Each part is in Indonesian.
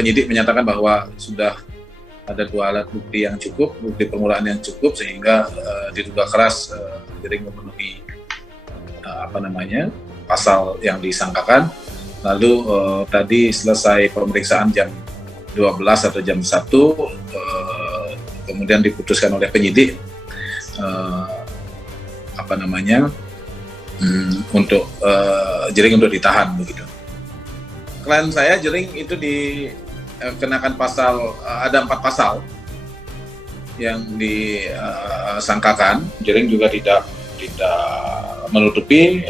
penyidik menyatakan bahwa sudah ada 2 alat bukti yang cukup, bukti permulaan yang cukup sehingga diduga keras Jering memenuhi pasal yang disangkakan. Lalu tadi selesai pemeriksaan jam 12 atau jam 1, kemudian diputuskan oleh penyidik untuk Jering untuk ditahan begitu. Klien saya Jering itu dikenakan pasal, ada 4 pasal yang disangkakan. Jering juga tidak menutupi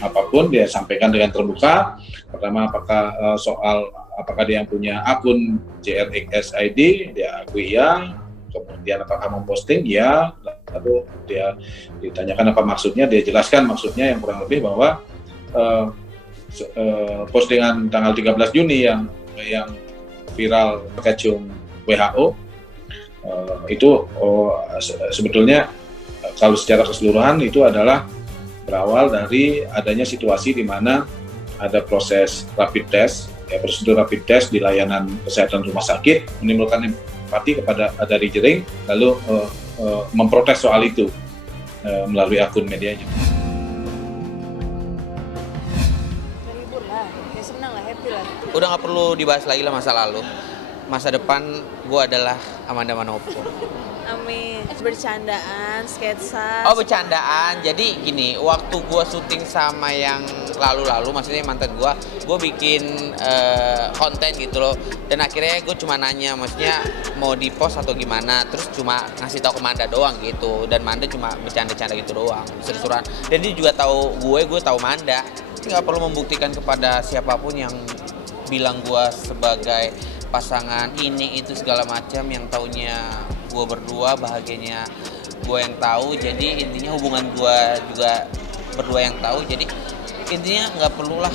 apapun, dia sampaikan dengan terbuka. Pertama, apakah dia yang punya akun JRX ID, dia akui ya. Kemudian apakah memposting, ya. Lalu dia ditanyakan apa maksudnya, dia jelaskan maksudnya yang kurang lebih bahwa postingan tanggal 13 Juni yang viral kecung WHO itu sebetulnya kalau secara keseluruhan itu adalah berawal dari adanya situasi di mana ada proses rapid test, prosedur rapid test di layanan kesehatan rumah sakit, menimbulkan empati dari Jering, lalu memprotes soal itu melalui akun medianya. Terhibur lah, ya senang lah, happy lah. Udah nggak perlu dibahas lagi lah masa lalu. Masa depan gue adalah Amanda Manopo. Amin. Bercandaan, sketsa. Oh, bercandaan. Jadi gini, waktu gue syuting sama yang lalu-lalu, maksudnya mantan gue bikin konten gitu loh. Dan akhirnya gue cuma nanya, maksudnya mau di post atau gimana. Terus cuma ngasih tahu ke Manda doang gitu. Dan Manda cuma bercanda-canda gitu doang, seru-seruan. Dan dia juga tahu gue tahu Manda. Jadi nggak perlu membuktikan kepada siapapun yang bilang gue sebagai pasangan ini itu segala macam, yang taunya gue berdua, bahagianya gue yang tahu. Jadi intinya hubungan gue juga berdua yang tahu. Jadi intinya nggak perlulah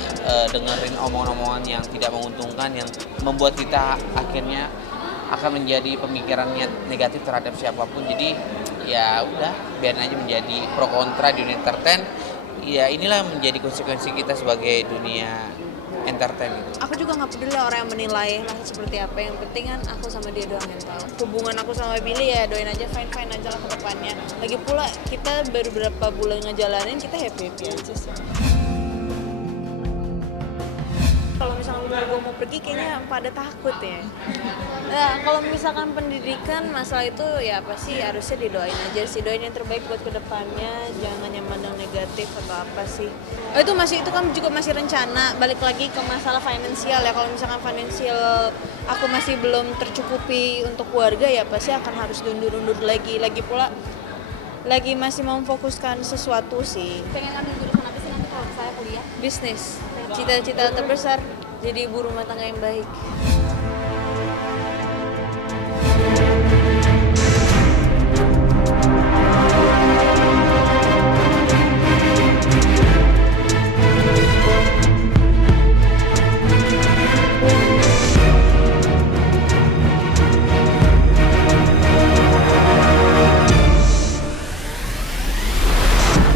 dengerin omongan-omongan yang tidak menguntungkan, yang membuat kita akhirnya akan menjadi pemikirannya negatif terhadap siapapun. Jadi ya udah, biarin aja menjadi pro kontra di dunia entertain. Ya inilah menjadi konsekuensi kita sebagai dunia entertain gitu. Aku juga nggak peduli orang yang menilai lah seperti apa, yang penting kan aku sama dia doang yang tahu. Hubungan aku sama Billy ya doain aja, fine aja lah ke depannya. Lagi pula kita baru berapa bulan ngejalanin, kita happy aja sih. Kalau misalnya gue mau pergi kayaknya pada takut ya. Nah, kalau misalkan pendidikan masalah itu ya apa sih, harusnya didoain aja sih, doain yang terbaik buat kedepannya, jangan yang mandang negatif atau apa sih. Itu kan juga masih rencana, balik lagi ke masalah finansial ya. Kalau misalkan finansial aku masih belum tercukupi untuk keluarga ya pasti akan harus undur lagi pula lagi masih memfokuskan sesuatu sih. Pengen ambil jurusan apa sih nanti kalau saya kuliah? Bisnis, cita-cita terbesar jadi ibu rumah tangga yang baik.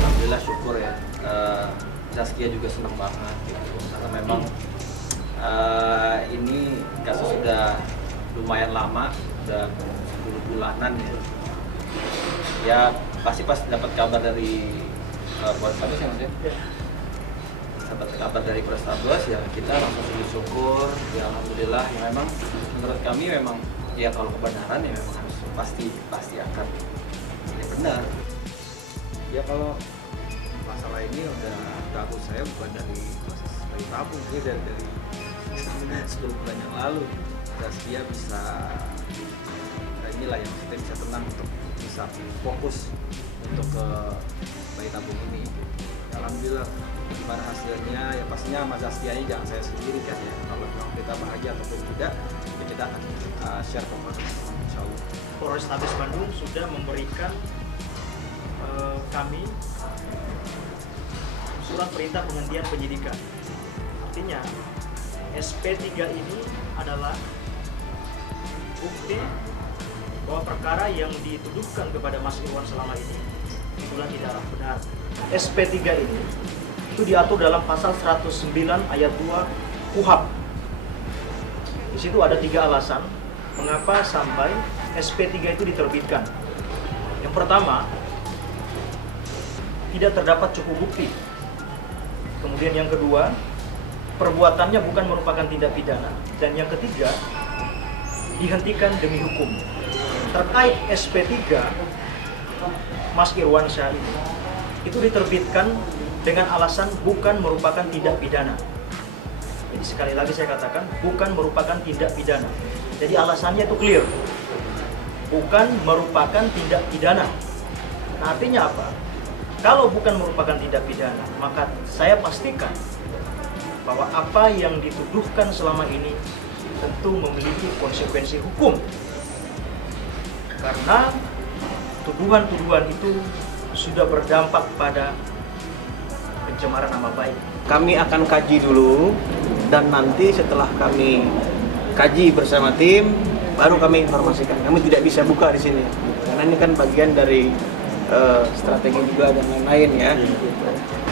Alhamdulillah, syukur ya. Zaskia juga senang banget gitu, karena memang ini kasus sudah lumayan lama, udah 10 bulanan ya. Pasti pas dapat kabar dari Polrestabes ya, maksudnya dapat kabar dari Polrestabes ya, kita langsung syukur ya, alhamdulillah ya. Memang menurut kami memang ya kalau kebenaran ya memang harus pasti akan ya benar ya. Kalau masalah ini udah tahu saya bukan dari proses bayi tabung sih, dari 10 bulan yang lalu. Zaskia bisa inilah yang maksudnya bisa tenang untuk bisa fokus untuk ke bayi tabung ini. Ya, alhamdulillah, gimana hasilnya ya pastinya sama Zaskia-nya jangan saya sendiri kan ya. Kalau memang kita bahagia ataupun tidak ya kita akan share ke insya Allah. Polrestabes Bandung sudah memberikan kami surat perintah penghentian penyidikan. Artinya SP3 ini adalah bukti bahwa perkara yang dituduhkan kepada Mas Irwan selama ini itulah tidaklah benar. SP3 ini itu diatur dalam pasal 109 ayat 2 KUHP. Di situ ada 3 alasan mengapa sampai SP3 itu diterbitkan. Yang pertama, tidak terdapat cukup bukti. Kemudian yang kedua, perbuatannya bukan merupakan tindak pidana. Dan yang ketiga, dihentikan demi hukum. Terkait SP3 Mas Irwansyah ini, itu diterbitkan dengan alasan bukan merupakan tindak pidana. Jadi sekali lagi saya katakan, bukan merupakan tindak pidana. Jadi alasannya itu clear. Bukan merupakan tindak pidana. Nah, artinya apa? Kalau bukan merupakan tindak pidana, maka saya pastikan bahwa apa yang dituduhkan selama ini tentu memiliki konsekuensi hukum. Karena tuduhan-tuduhan itu sudah berdampak pada pencemaran nama baik. Kami akan kaji dulu, dan nanti setelah kami kaji bersama tim, baru kami informasikan. Kami tidak bisa buka di sini, karena ini kan bagian dari strategi juga dan lain-lain ya.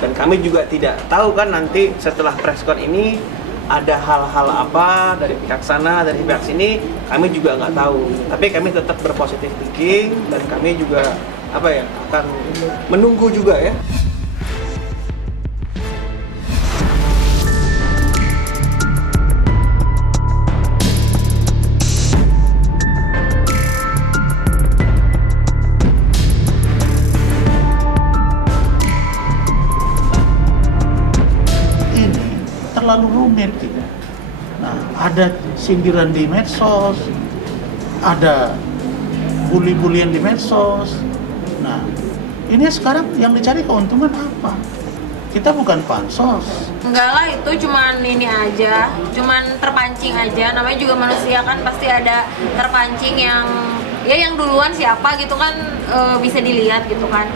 Dan kami juga tidak tahu kan nanti setelah preskon ini ada hal-hal apa dari pihak sana, dari pihak sini, kami juga nggak tahu. Tapi kami tetap berpositif thinking, dan kami juga akan menunggu juga ya. Terlalu rumit gitu. Nah, ada sindiran di medsos, ada bully-bulian di medsos. Nah, ini sekarang yang dicari keuntungan apa? Kita bukan pansos. Enggak lah, itu cuman ini aja, cuman terpancing aja. Namanya juga manusia kan, pasti ada terpancing yang duluan siapa gitu kan, bisa dilihat gitu kan.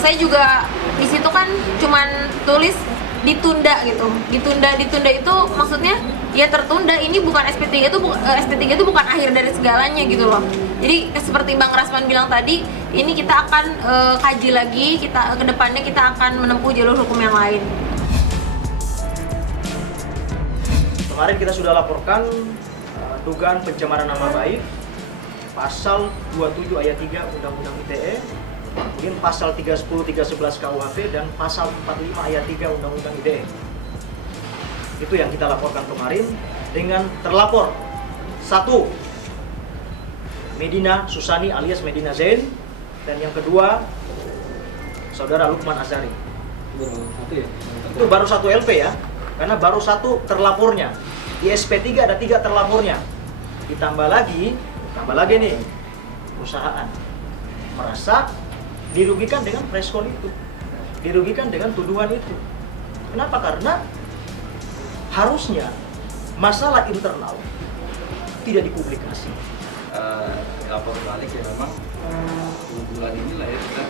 Saya juga di situ kan cuman tulis ditunda gitu. Ditunda itu maksudnya ya tertunda. Ini bukan SP3 itu bukan akhir dari segalanya gitu loh. Jadi seperti Bang Rasman bilang tadi, ini kita akan kaji lagi, kita kedepannya kita akan menempuh jalur hukum yang lain. Kemarin kita sudah laporkan dugaan pencemaran nama baik, pasal 27 ayat 3 Undang-Undang ITE, kemudian pasal 310, 311 KUHP, dan pasal 45 ayat 3 Undang-Undang ITE. Itu yang kita laporkan kemarin dengan terlapor 1, Medina Susani alias Medina Zain, dan yang kedua Saudara Lukman Azhari. Itu baru 1 LP ya, karena baru 1 terlapornya. Di SP3 ada 3 terlapornya. Ditambah lagi nih, perusahaan merasa dirugikan dengan preskon itu, dirugikan dengan tuduhan itu. Kenapa? Karena harusnya masalah internal tidak dipublikasi. Lapor balik ya, memang bulan inilah ya kita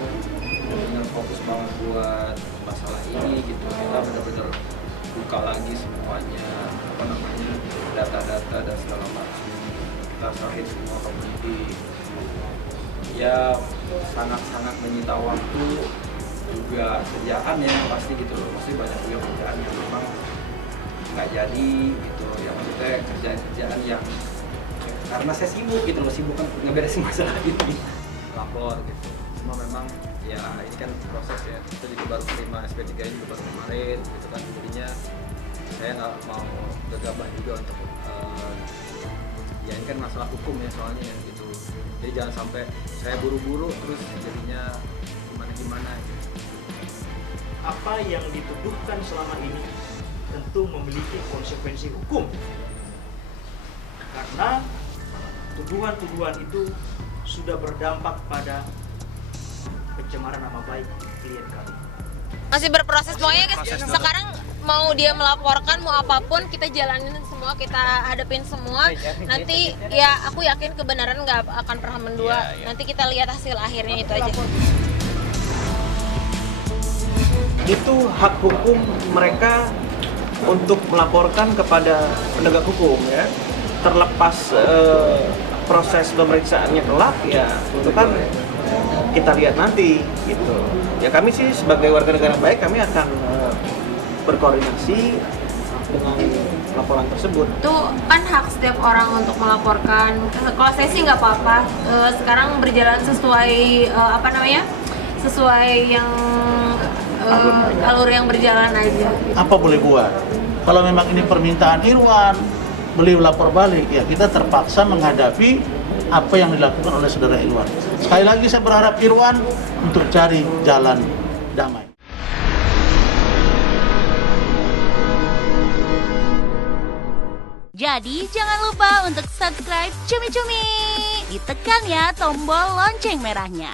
benar-benar fokus banget buat masalah ini gitu. Kita benar-benar buka lagi semuanya, data-data dan segala macam. Kita serahin semua ke penyidik. Ya sangat-sangat menyita waktu, juga kerjaan ya pasti gitu loh. Pasti banyak juga kerjaan yang memang nggak jadi gitu. Ya maksudnya kerjaan yang karena saya sibuk gitu loh, sibuk kan ngeberesin masalah ini, lapor gitu. Cuma memang ya ini kan proses ya, kita juga baru terima SP3 ini juga baru kemarin gitu kan, jadinya saya nggak mau gegabah juga untuk ya ini kan masalah hukum ya soalnya gitu. Jadi jangan sampai saya buru-buru terus jadinya gimana gitu. Apa yang dituduhkan selama ini tentu memiliki konsekuensi hukum, karena tuduhan-tuduhan itu sudah berdampak pada pencemaran nama baik klien kami. Masih berproses, pokoknya sekarang mau dia melaporkan mau apapun kita jalanin semua, kita hadapin semua. Nanti ya aku yakin kebenaran nggak akan pernah mendua. Nanti kita lihat hasil akhirnya, itu aja. Itu hak hukum mereka untuk melaporkan kepada penegak hukum ya. Terlepas proses pemeriksaannya kelak ya, itu kan kita lihat nanti gitu. Ya kami sih sebagai warga negara baik, kami akan berkoordinasi dengan laporan tersebut. Itu kan hak setiap orang untuk melaporkan. Kalau saya sih nggak apa-apa. Sekarang berjalan sesuai sesuai yang alur yang berjalan aja. Apa boleh buat? Kalau memang ini permintaan Irwan, beliau lapor balik, ya kita terpaksa menghadapi apa yang dilakukan oleh saudara Irwan. Sekali lagi saya berharap Irwan untuk cari jalan damai. Jadi jangan lupa untuk subscribe Cumi Cumi. Ditekan ya tombol lonceng merahnya.